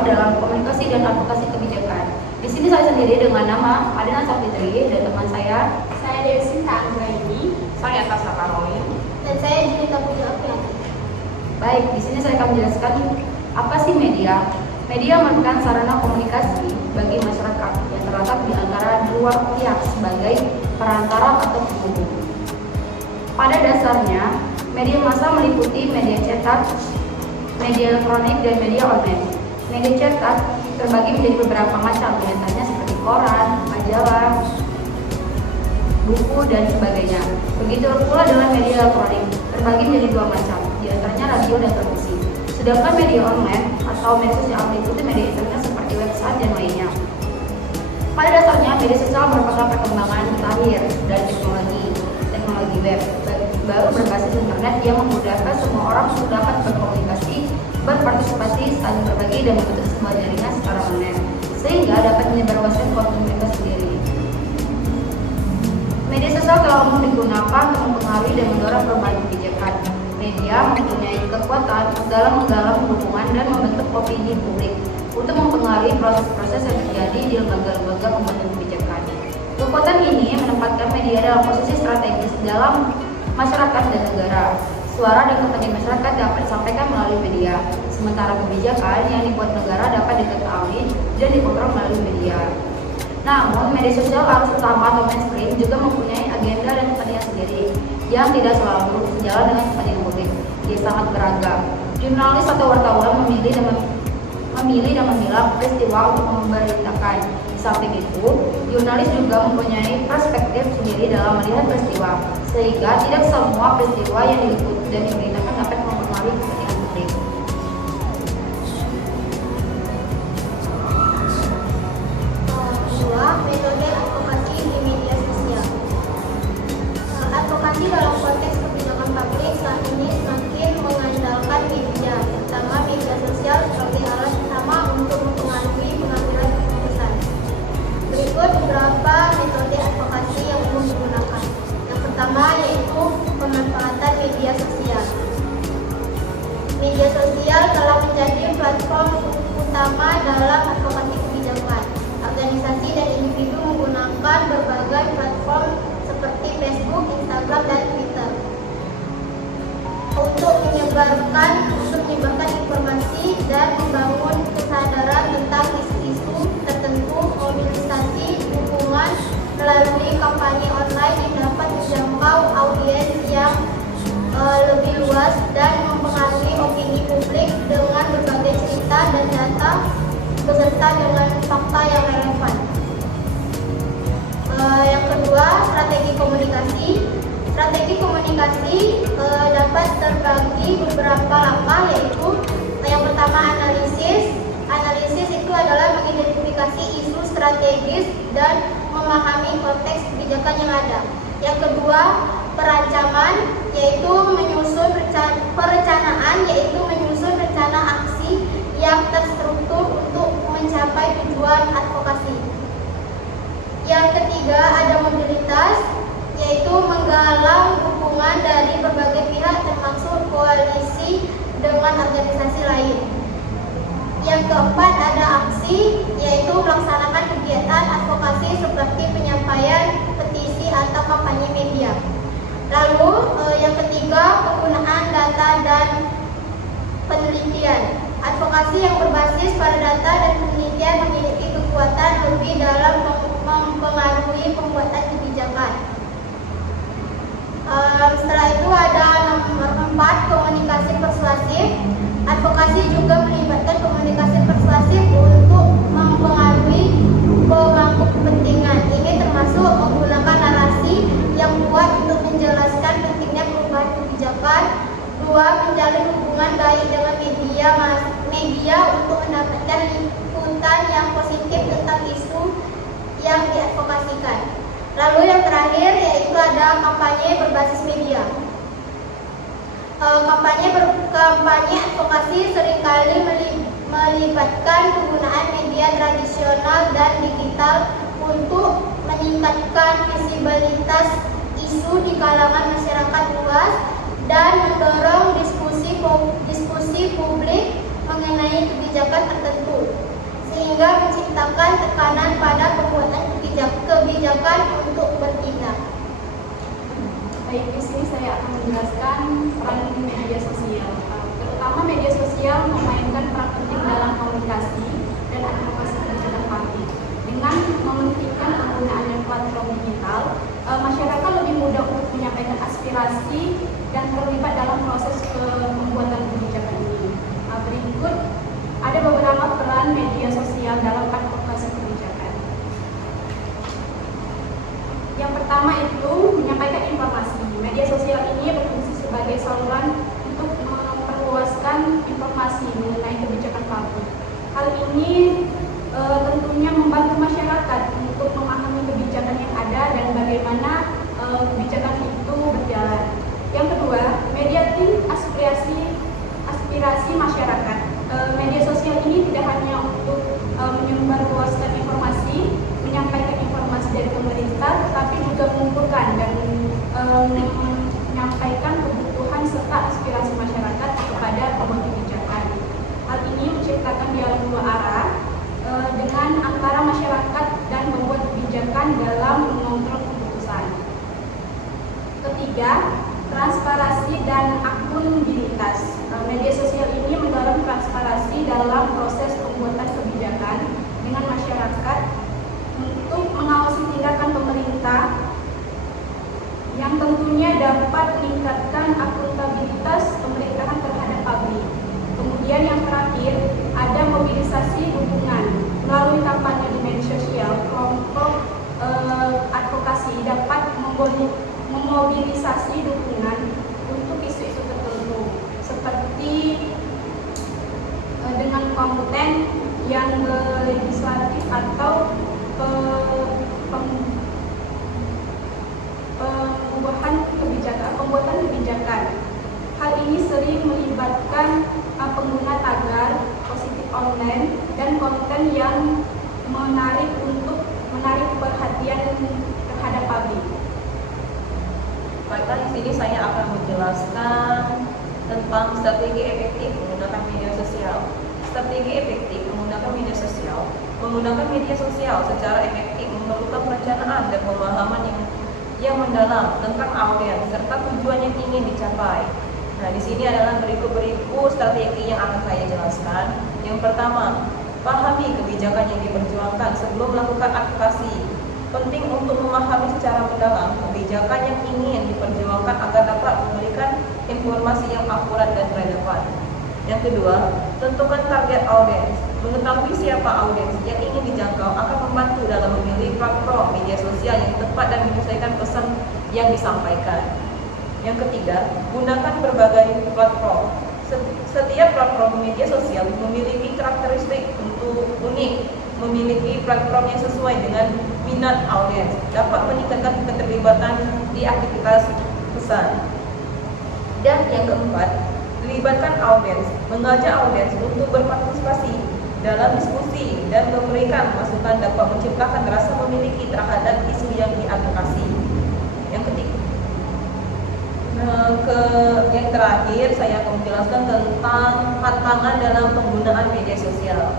sosial dalam komunikasi dan advokasi kebijakan. Di sini saya sendiri dengan nama Adina Safitri dan teman saya Dewi Sinta Anggraini, saya Tasya Karolin, dan saya Julita Puja Apriani. Baik, di sini saya akan menjelaskan apa sih media. Media merupakan sarana komunikasi bagi masyarakat yang terletak di antara dua pihak sebagai perantara atau penghubung. Pada dasarnya, media massa meliputi media cetak, media elektronik, dan media online. Media cetak terbagi menjadi beberapa macam, diantaranya seperti koran, majalah, buku, dan sebagainya. Begitu pula dengan media elektronik, terbagi menjadi dua macam, diantaranya radio dan televisi. Sedangkan media online atau media sosial meliputi media internet seperti website dan lainnya. Pada dasarnya, media sosial merupakan perkembangan terakhir dari teknologi web baru berbasis internet yang memudahkan semua orang untuk dapat berkomunikasi, berpartisipasi, saling berbagi, dan membentuk sebuah jaringan secara online, sehingga dapat menyebarluaskan konten mereka sendiri. Media sosial telah umum digunakan untuk mempengaruhi dan mendorong perubahan kebijakan. Media mempunyai kekuatan dalam menggalang dukungan dan membentuk opini publik untuk mempengaruhi proses-proses yang terjadi di lembaga-lembaga pembentuk kebijakan. Kekuatan ini menempatkan media dalam posisi strategis dalam masyarakat dan negara. Suara dan kepentingan masyarakat dapat disampaikan melalui media, sementara kebijakan yang dibuat negara dapat diketahui dan dikontrol melalui media. Namun, media sosial arus utama atau mainstream juga mempunyai agenda dan kepentingan sendiri yang tidak selalu sejalan dengan kepentingan publik. Dia sangat beragam. Jurnalis atau wartawan memilih dan memilah peristiwa untuk memberitakan. Di samping itu, jurnalis juga mempunyai perspektif sendiri dalam melihat peristiwa, sehingga tidak semua peristiwa yang diliput dan diberitakan dapat mempengaruhi kepentingan publik. Kedua, metode advokasi di media sosial. Advokasi dalam konteks kebijakan publik saat ini semakin mengandalkan media, terutama media sosial sebagai alat utama untuk mempengaruhi pengambilan keputusan. Berikut beberapa metode advokasi yang umum digunakan. Yang pertama yaitu pemanfaatan media sosial. Media sosial telah menjadi platform utama dalam advokasi kebijakan. Organisasi dan individu menggunakan berbagai platform seperti Facebook, Instagram, dan Twitter untuk menyebarkan informasi dan membangun kesadaran tentang isu-isu tertentu. Mobilisasi dukungan melalui kampanye online yang dapat menjangkau audiens yang lebih luas dan mempengaruhi opini publik dengan berbagai cerita dan data beserta dengan fakta yang relevan. Yang kedua, strategi komunikasi. Strategi komunikasi dapat terbagi beberapa langkah, yaitu yang pertama analisis. Analisis itu adalah mengidentifikasi isu strategis dan memahami konteks kebijakan yang ada. Yang kedua, perancangan, yaitu menyusun perencanaan, yaitu menyusun rencana aksi yang terstruktur untuk mencapai tujuan advokasi. Yang ketiga, ada mobilitas, yaitu menggalang dukungan dari berbagai pihak termasuk koalisi dengan organisasi lain. Yang keempat, ada aksi, yaitu melaksanakan kegiatan advokasi seperti penyampaian petisi atau kampanye media. Lalu yang ketiga, penggunaan data dan penelitian. Advokasi yang berbasis pada data dan penelitian memiliki kekuatan lebih dalam mempengaruhi pembuatan kebijakan. Setelah itu ada nomor 4, komunikasi persuasif. Advokasi juga melibatkan komunikasi persuasif untuk mempengaruhi pemangku kepentingan. Ini termasuk menggunakan narasi yang kuat untuk menjelaskan pentingnya perubahan kebijakan. 2, menjalin hubungan baik dengan media untuk mendapatkan liputan yang positif tentang isu yang diadvokasikan. Lalu yang terakhir yaitu ada kampanye berbasis media. Kampanye advokasi seringkali melibatkan penggunaan media tradisional dan digital untuk meningkatkan visibilitas isu di kalangan masyarakat luas dan mendorong diskusi publik mengenai kebijakan tertentu. menciptakan tekanan pada pembuatan kebijakan untuk bertindak. Baik, di sini saya akan menjelaskan peran media sosial. Terutama media sosial memainkan peran penting dalam komunikasi dan advokasi kebijakan publik. Dengan mementingkan penggunaan platform digital, masyarakat lebih mudah untuk menyampaikan aspirasi dan terlibat dalam proses pembuatan kebijakan ini. Berikut ada beberapa peran media sosial dalam advokasi kebijakan. Yang pertama itu menyampaikan informasi. Media sosial ini berfungsi sebagai saluran untuk memperluaskan informasi mengenai kebijakan publik. Hal ini tentunya membantu masyarakat untuk memahami kebijakan yang ada dan bagaimana kebijakan itu berjalan. Yang kedua, mediating aspirasi masyarakat. Media sosial ini tidak hanya untuk menyebarluaskan informasi, menyampaikan informasi dari pemerintah, tetapi juga mengumpulkan dan menyampaikan kebutuhan serta aspirasi masyarakat kepada pembuat kebijakan. Hal ini menciptakan dialog dua arah dengan antara masyarakat dan pembuat kebijakan dalam mengontrol keputusan. Ketiga, transparansi dan akuntabilitas. Media sosial ini mendorong transparansi dalam proses pembuatan kebijakan dengan masyarakat untuk mengawasi tindakan pemerintah yang tentunya dapat meningkatkan akuntabilitas pemerintahan terhadap publik. Kemudian yang terakhir, ada mobilisasi dukungan. Melalui kampanye di media sosial, kelompok advokasi dapat memobilisasi dukungan untuk isu-isu tertentu, seperti dengan konten yang legislatif atau pembuatan kebijakan. Hal ini sering melibatkan pengguna tagar, positif online, dan konten yang menarik perhatian terhadap publik. Baiklah, di sini saya akan menjelaskan tentang strategi efektif menggunakan media sosial. Strategi efektif menggunakan media sosial. Menggunakan media sosial secara efektif memerlukan perencanaan dan pemahaman yang mendalam tentang audiens serta tujuan yang ingin dicapai. Nah, di sini adalah berikut strategi yang akan saya jelaskan. Yang pertama, pahami kebijakan yang diperjuangkan sebelum melakukan advokasi. Penting untuk memahami secara mendalam kebijakan yang ingin diperjuangkan agar dapat memberikan informasi yang akurat dan relevan. Yang kedua, tentukan target audiens. Mengetahui siapa audiens yang ingin dijangkau akan membantu dalam memilih platform media sosial yang tepat dan menyesuaikan pesan yang disampaikan. Yang ketiga, gunakan berbagai platform. Setiap platform media sosial memiliki karakteristik untuk unik, memiliki platform yang sesuai dengan minat audiens, dapat meningkatkan keterlibatan di aktivitas pesan. Dan yang keempat, libatkan audiens, mengajak audiens untuk berpartisipasi dalam diskusi dan memberikan masukan dapat menciptakan rasa memiliki terhadap isu yang diadvokasi. Yang ketiga, yang terakhir saya akan menjelaskan tentang tantangan dalam penggunaan media sosial.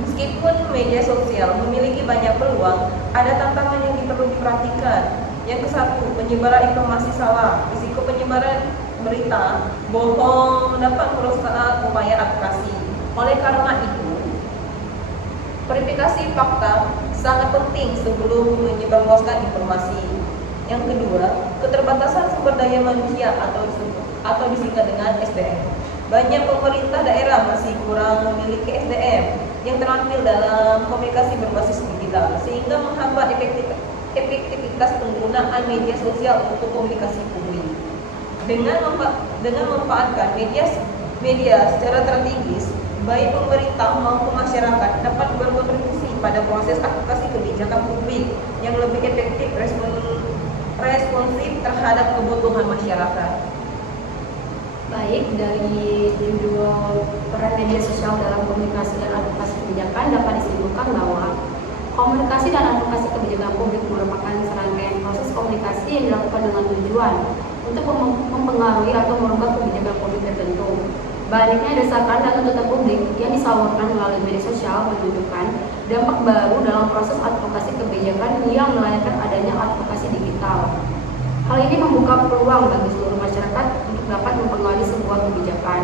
Meskipun media sosial memiliki banyak peluang, ada tantangan yang perlu diperhatikan. Yang ke-1, penyebaran informasi salah. Risiko penyebaran berita bohong dapat merusak upaya advokasi. Oleh karena itu, verifikasi fakta sangat penting sebelum menyebarluaskan informasi. Yang kedua, keterbatasan sumber daya manusia atau disingkat dengan SDM. Banyak pemerintah daerah masih kurang memiliki SDM yang terampil dalam komunikasi berbasis digital, sehingga menghambat efektivitas penggunaan media sosial untuk komunikasi publik. Dengan memanfaatkan media secara strategis, baik pemerintah maupun masyarakat dapat berkontribusi pada proses advokasi kebijakan publik yang lebih efektif, responsif terhadap kebutuhan masyarakat. Baik, dari judul peran media sosial dalam komunikasi dan advokasi kebijakan dapat disimpulkan bahwa komunikasi dan advokasi kebijakan publik merupakan serangkaian proses komunikasi yang dilakukan dengan tujuan untuk mempengaruhi atau merubah kebijakan publik tertentu. Banyaknya desakan dan tuntutan publik yang disalurkan melalui media sosial menunjukkan dampak baru dalam proses advokasi kebijakan yang melahirkan adanya advokasi digital. Hal ini membuka peluang bagi seluruh masyarakat untuk dapat mempengaruhi sebuah kebijakan.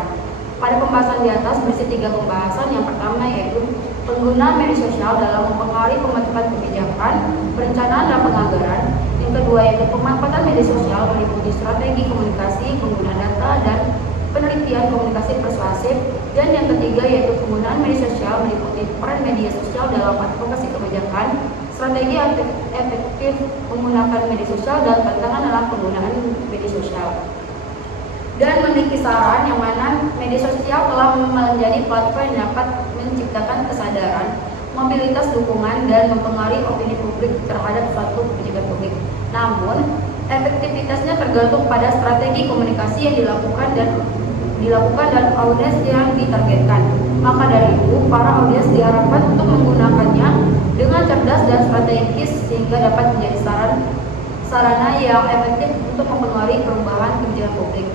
Pada pembahasan di atas berisi 3 pembahasan. Yang pertama yaitu penggunaan media sosial dalam mempengaruhi pembentukan kebijakan, perencanaan dan penganggaran. Yang kedua yaitu pemanfaatan media sosial meliputi strategi komunikasi, penggunaan data dan penelitian komunikasi persuasif. Dan yang ketiga yaitu penggunaan media sosial meliputi peran media sosial dalam advokasi kebijakan, strategi efektif menggunakan media sosial dan tantangan dalam penggunaan media sosial. Dan memiliki saran yang mana media sosial telah menjadi platform yang dapat menciptakan kesadaran, mobilitas dukungan dan mempengaruhi opini publik terhadap suatu kebijakan publik. Namun, efektivitasnya tergantung pada strategi komunikasi yang dilakukan dan audiens yang ditargetkan. Maka dari itu, para audiens diharapkan untuk menggunakannya dengan cerdas dan strategis sehingga dapat menjadi sarana yang efektif untuk mempengaruhi perubahan kebijakan publik.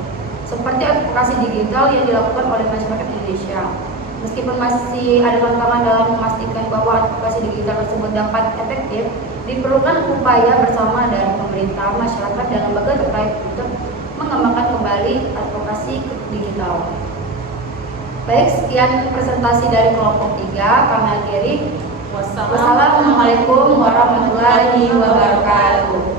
Seperti advokasi digital yang dilakukan oleh masyarakat Indonesia. Meskipun masih ada tantangan dalam memastikan bahwa advokasi digital tersebut dapat efektif, diperlukan upaya bersama dari pemerintah, masyarakat, dan lembaga terkait untuk mengembangkan kembali advokasi digital. Baik, sekian presentasi dari kelompok 3. Kami akhiri. Wassalamualaikum warahmatullahi wabarakatuh.